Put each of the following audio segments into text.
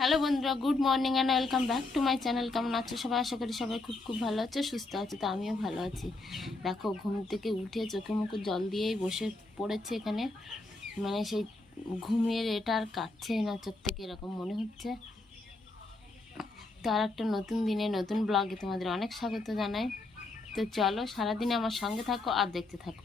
Hello বন্ধুরা, good morning and welcome back to my channel কেমন আছো সবাই? আশা করি সবাই খুব খুব ভালো আছে, সুস্থ আছে, তো আমিও ভালো আছি। দেখো, ঘুম থেকে উঠে চোখে মুখে জল দিয়েই বসে পড়েছে এখানে। মানে সেই ঘুমের এটা আর কাটছে না, চোখ থেকে এরকম মনে হচ্ছে। তো আর একটা নতুন দিনে, নতুন ব্লগে তোমাদের অনেক স্বাগত জানাই। তো চলো, সারাদিনে আমার সঙ্গে থাকো আর দেখতে থাকো।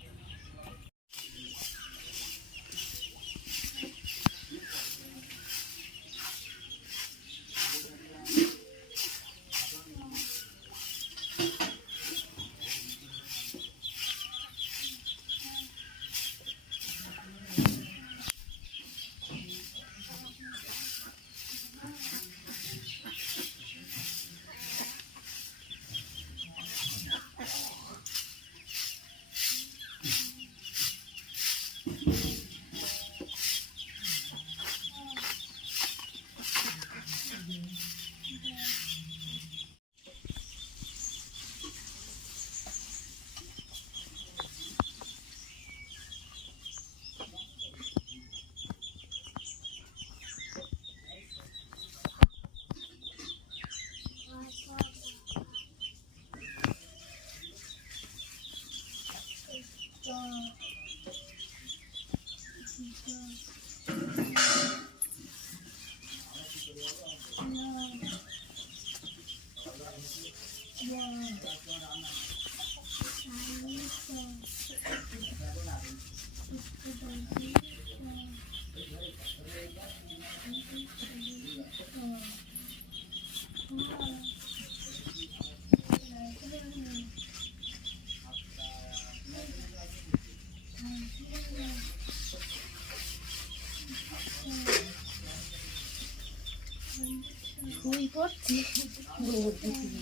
ঘুমিয়ে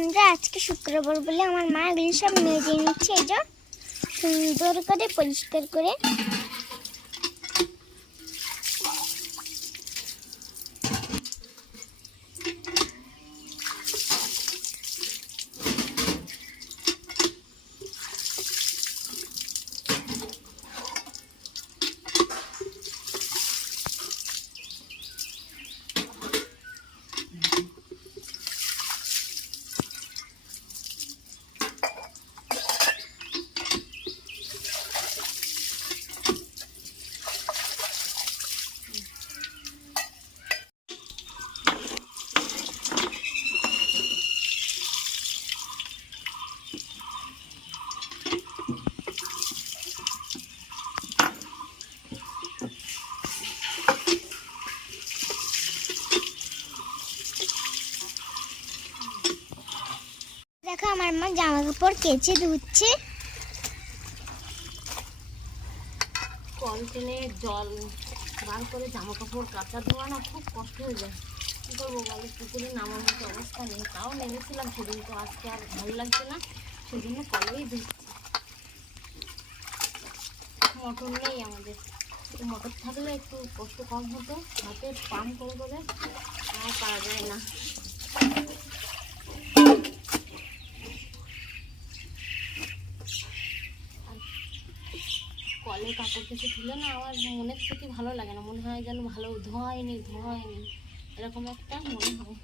বন্ধুরা, আজকে শুক্রবার বলে আমার মা এগুলি সব মেজে নিচ্ছে। এই সুন্দর করে পরিষ্কার করে দেখো আমার মা কাপড় কেচে ধুচ্ছে। কল টেনে জল বার করে জামা কাপড় কাচা ধোয়া না, খুব কষ্ট হয়ে যায়। কী করব বলো? পুকুরে নামার মতো অবস্থা নেই। তাও নেমেছিলাম সেদিন তো, আজকে আর ভালো লাগছে না, সেজন্য কলেই ধুচ্ছি। মোটর নেই আমাদের। মোটর থাকলে একটু কষ্ট কম হতো হাতে পাম্প করে করে, আর পারা যায় না। কলে কাপড় কিছু ধুলে না আমার মনের থেকে ভালো লাগে না। মনে হয় যেন ভালো ধোয়ায়নি ধোয়ায়নি। এরকম একটা মনে হয়।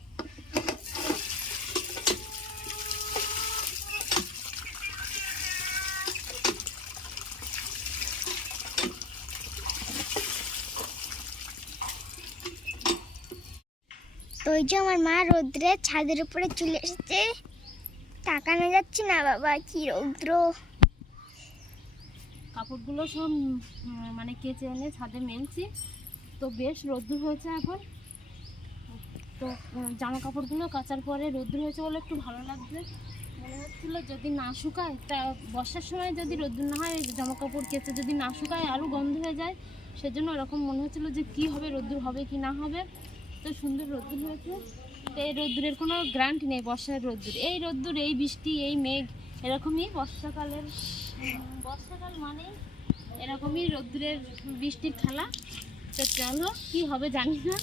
ওই যে আমার মা রৌদ্রে ছাদের উপরে চলে এসেছে। তাকানো যাচ্ছে না বাবা, কি রৌদ্র। কাপড়গুলো সব মানে কেচে এনে ছাদে মেলছি। তো বেশ রোদ্দুর হয়েছে এখন। তো জামা কাপড়গুলো কাচার পরে রোদ্দুর হয়েছে বলে একটু ভালো লাগছে মনে হচ্ছিল যদি না শুকায়, তা বর্ষার সময় যদি রোদ্দুর না হয়, জামা কাপড় কেচে যদি না শুকায় আরও গন্ধ হয়ে যায়। সেজন্য ওরকম মনে হচ্ছিল যে কি হবে, রোদ্দুর হবে কি না হবে। তো সুন্দর রোদ্দুর হয়েছে। তো এই রোদ্দুরের কোনো গ্রান্টি নেই, বর্ষার রোদ্দুর। এই রোদ্দুর, এই বৃষ্টি, এই মেঘ এরকমই বর্ষাকালের বর্ষাকাল মানে এরকমই রোদ্দুরের বৃষ্টির খেলা। তো চলো, কি হবে জানি না।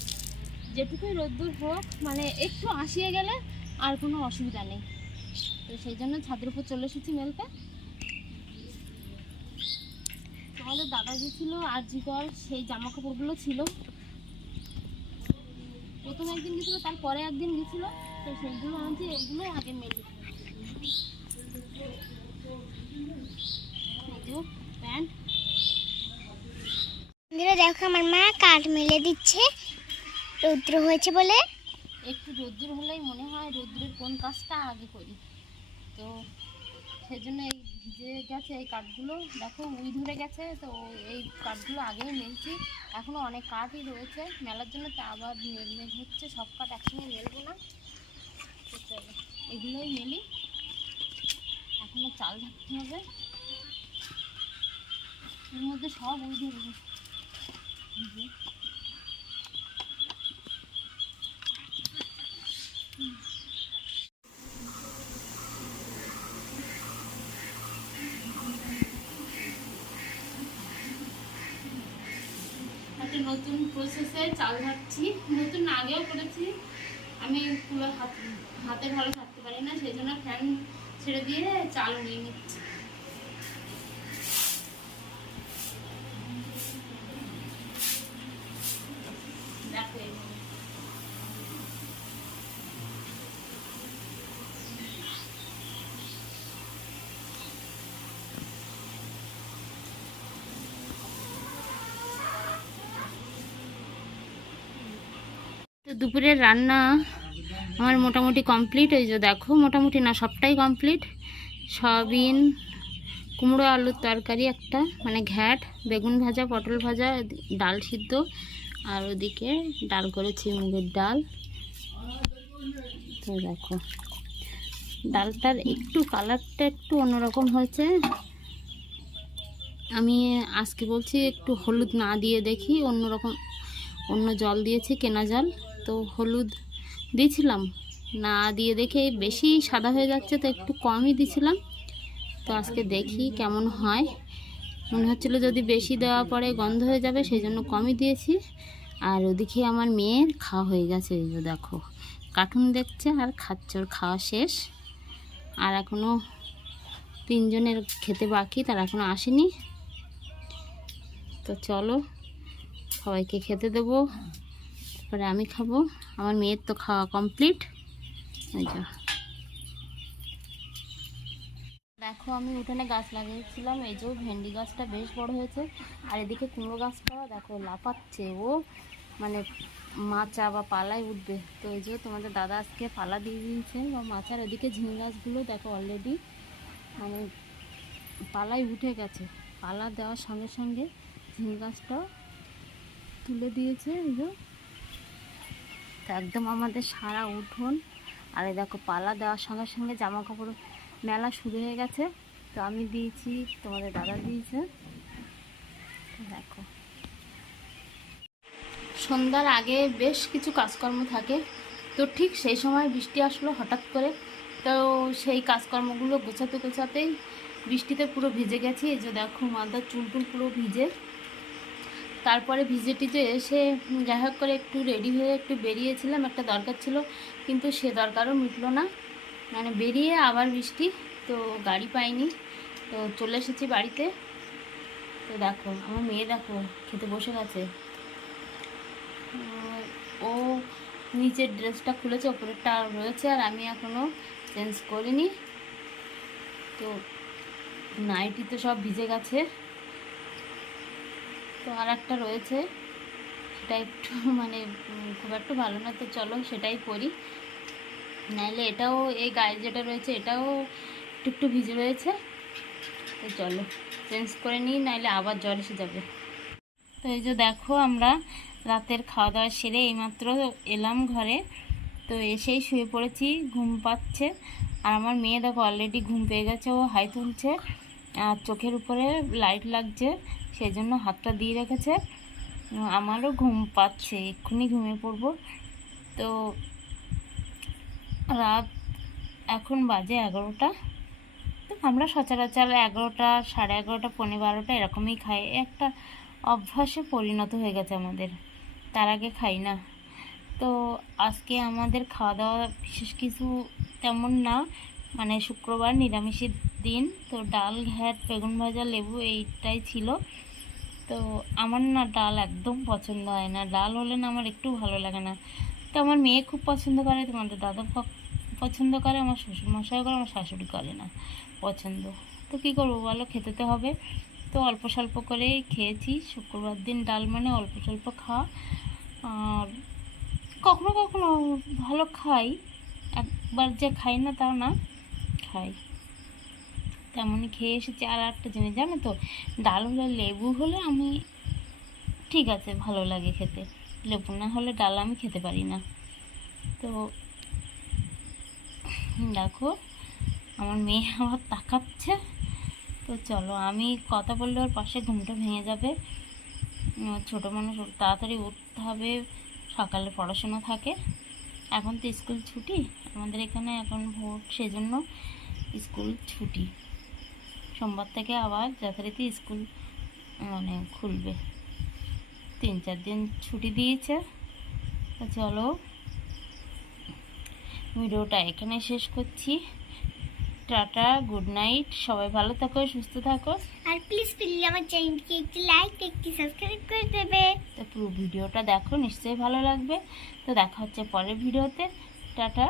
যেটুকুই রোদ্দুর হোক মানে একটু আসিয়ে গেলে আর কোনো অসুবিধা নেই। তো সেই জন্য ছাদের উপর চলে এসেছি মেলতে। তোমাদের দাদা গেছিল আরজিকর, সেই জামা কাপড়গুলো ছিল। প্রথম একদিন গেছিল, তারপরে একদিন গেছিল। তো সেইগুলো আনছি এগুলো আগে মেলি প্যান্ট বন্ধুরা আমার মা কাঠ মেলে দিচ্ছে। রৌদ্র হয়েছে বলে। একটু রোদ্দুর হলেই মনে হয় রৌদ্রের কোন কাজটা আগে করি। তো সেজন্য এই ভিজে গেছে এই কাঠগুলো। দেখো উই ধরে গেছে, তো এই কাঠগুলো আগেই মেলছি। এখনও অনেক কাঠই রয়েছে। মেলার জন্য তা আবার মেল মেল হচ্ছে, সব কাঠ একসঙ্গে মেলবো না। এগুলোই মেলি। এখনও চাল ঢাকতে হবে। এর মধ্যে সব উই ধরে গেছে। নতুন প্রসেসে চাল ভাবছি নতুন আগেও করেছি। আমি পুরো হাত হাতে ভালো থাকতে পারি না, সেই জন্য ফ্যান ছেড়ে দিয়ে চাল নিয়ে নিচ্ছি দেখো এইভাবে। তো দুপুরের রান্না আমার মোটামুটি কমপ্লিট, এই যে দেখো, মোটামুটি না, সবটাই কমপ্লিট। সয়াবিন, কুমড়ো, আলুর তরকারি একটা মানে ঘ্যাট, বেগুন ভাজা, পটল ভাজা, ডাল সিদ্ধ, আর ওদিকে ডাল করেছি মুগের ডাল। তো দেখো, ডালটার একটু কালারটা একটু অন্যরকম হয়েছে। আমি আজকে বলছি একটু হলুদ না দিয়ে দেখি, অন্যরকম, অন্য জল দিয়েছি কেনা জল। তো হলুদ দিয়েছিলাম। না দিয়ে দেখে বেশি সাদা হয়ে যাচ্ছে, তো একটু কমই দিয়েছিলাম। তো আজকে দেখি কেমন হয়। মনে হচ্ছিল যদি বেশি দেওয়া পরে গন্ধ হয়ে যাবে সেই জন্য কমই দিয়েছি। আর ওদিকে আমার মেয়ের খাওয়া হয়ে গেছে, এই দেখো। কার্টুন দেখছে আর খাচ্ছে, ওর খাওয়া শেষ। আর এখনও তিনজনের খেতে বাকি, তারা এখনও আসেনি। তো চলো, সবাইকে খেতে দেবো। তারপরে আমি খাব। আমার মেয়ের তো খাওয়া কমপ্লিট দেখো, আমি উঠানে গাছ লাগিয়েছিলাম। এই যে ভেন্ডি গাছটা বেশ বড় হয়েছে। আর এদিকে কুমড়ো গাছটা দেখো, লাফাচ্ছে ও। মানে মাচা বা পালায় উঠবে। তো এই যে তোমাদের দাদা আজকে পালা দিয়ে দিয়েছে বা মাচার এদিকে ঝিঙে গাছগুলো দেখো অলরেডি মানে পালায় উঠে গেছে। পালা দেওয়ার সঙ্গে সঙ্গে ঝিঙে গাছটাও তুলে দিয়েছে, এই একদম আমাদের সারা উঠোন। আর এই দেখো পালা দেওয়ার সঙ্গে সঙ্গে জামা কাপড় মেলা শুরু হয়ে গেছে। তো আমি দিয়েছি, তোমাদের দাদা দিয়েছে। দেখো। সন্ধ্যার আগে বেশ কিছু কাজকর্ম থাকে। তো ঠিক সেই সময় বৃষ্টি আসলো হঠাৎ করে। তো সেই কাজকর্মগুলো গোছাতে গোছাতেই বৃষ্টিতে পুরো ভিজে গেছি। এই যে দেখো মাদার চুল টুল পুরো ভিজে। তারপরে ভিজে টিজে এসে যাই হোক করে একটু রেডি হয়ে একটু বেরিয়েছিলাম, একটা দরকার ছিল, কিন্তু সে দরকারও মিটলো না। মানে বেরিয়ে আবার বৃষ্টি, তো গাড়ি পাইনি, তো চলে এসেছি বাড়িতে। তো দেখো, আমার মেয়ে দেখো, খেতে বসে গেছে। ও নিচের ড্রেসটা খুলেছে, ওপরেরটা রয়েছে, আর আমি এখনও চেঞ্জ করিনি। তো নাইটি তো সব ভিজে গেছে। তো আর একটা রয়েছে। সেটা একটু মানে খুব একটু ভালো না, তো চলো সেটাই পরি নাইলে এটাও, এই গায়ে যেটা রয়েছে এটাও একটু একটু ভিজে রয়েছে। তো চলো চেঞ্জ করে নিই, নাইলে আবার জ্বর এসে যাবে। তো এই যে দেখো আমরা রাতের খাওয়া দাওয়া সেরে এইমাত্র এলাম ঘরে। তো এসেই শুয়ে পড়েছি, ঘুম পাচ্ছে। আর আমার মেয়ে দেখো অলরেডি ঘুম পেয়ে গেছে, ও হাই তুলছে। আর চোখের উপরে লাইট লাগছে। সেই জন্য হাতটা দিয়ে রেখেছে। আমারও ঘুম পাচ্ছে, এক্ষুনি ঘুমিয়ে পড়ব। তো রাত এখন বাজে এগারোটা। তো আমরা সচরাচর এগারোটা, সাড়ে এগারোটা পনেরো বারোটা এরকমই খাই। একটা অভ্যাসে পরিণত হয়ে গেছে আমাদের। তার আগে খাই না। তো আজকে আমাদের খাওয়া দাওয়া বিশেষ কিছু তেমন না। মানে শুক্রবার নিরামিষের দিন। তো ডাল ঘ্যাট বেগুন ভাজা, লেবু এইটাই ছিল। তো আমার না ডাল একদম পছন্দ হয় না। ডাল হলে না আমার একটু ভালো লাগে না। তো আমার মেয়ে খুব পছন্দ করে, তোমাদের দাদা পছন্দ করে, আমার শ্বশুর মশাই করে, আমার শাশুড়ি করে না পছন্দ। তো কী করব বলো, খেতে তো হবে। তো অল্প স্বল্প করে খেয়েছি। শুক্রবার দিন ডাল মানে অল্প স্বল্প খাওয়া। আর কখনো কখনো ভালো খাই। একবার যে খাই না তা না, খাই। তেমনই খেয়ে এসেছি আর একটা জিনিস, জানো তো? ডাল হলে লেবু হলে আমি ঠিক আছে, ভালো লাগে খেতে। লেবু না হলে ডাল আমি খেতে পারি না। তো দেখো, আমার মেয়ে আমার তাকাচ্ছে। তো চলো, আমি কথা বললে ওর পাশে ঘুমটা ভেঙে যাবে। ছোটো মানুষ তাড়াতাড়ি উঠতে হবে, সকালে পড়াশোনা থাকে। এখন তো স্কুল ছুটি, আমাদের এখানে এখন ভোট সেজন্য স্কুল ছুটি। সোমবার থেকে আবার যথারীতি স্কুল মানে খুলবে। তিন চার দিন ছুটি দিয়েছে। তো চলো ভিডিওটা এখানে শেষ করছি। টাটা গুড নাইট সবাই ভালো থাকো সুস্থ থাকো। আর প্লিজ প্লিজ আমার চ্যানেলকে একটি লাইক একটি সাবস্ক্রাইব করে দেবে। তো পুরো ভিডিওটা দেখো নিশ্চয়ই ভালো লাগবে। তো দেখা হচ্ছে পরের ভিডিওতে। টাটা।